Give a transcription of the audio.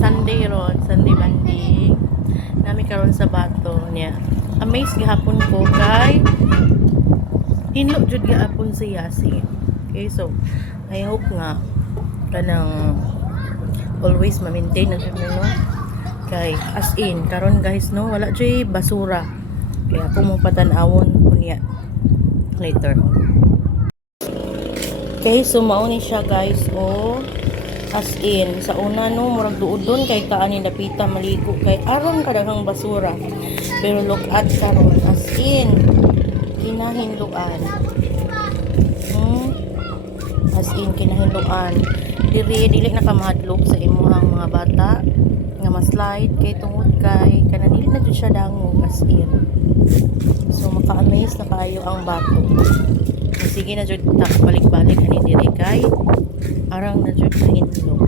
Sunday ron, Sunday Monday. Nami karon sa bato niya. Amazed gihapon ko kay hinlo jud gihapon si Yasi. Okay, so I hope nga kanang always ma-maintain na jud no. Kay as in karon guys no, wala jud basura. Kaya ako mo patan-awon kunya later. Okay, so mao ni siya guys as in sa una no murag duudon kay kaani napita maligo kay aron kadaghang basura, pero look at karon as in kinahinluan. As in kinahinluan dili na ka mahadlok sa imuhang mga bata nga ma-slide kay tungod kay kanang na jud siya dangog as in. So maka-amaze na kayo ang bato. Sige na jud ta balik-balik ani diri kay arang na jud hinlo.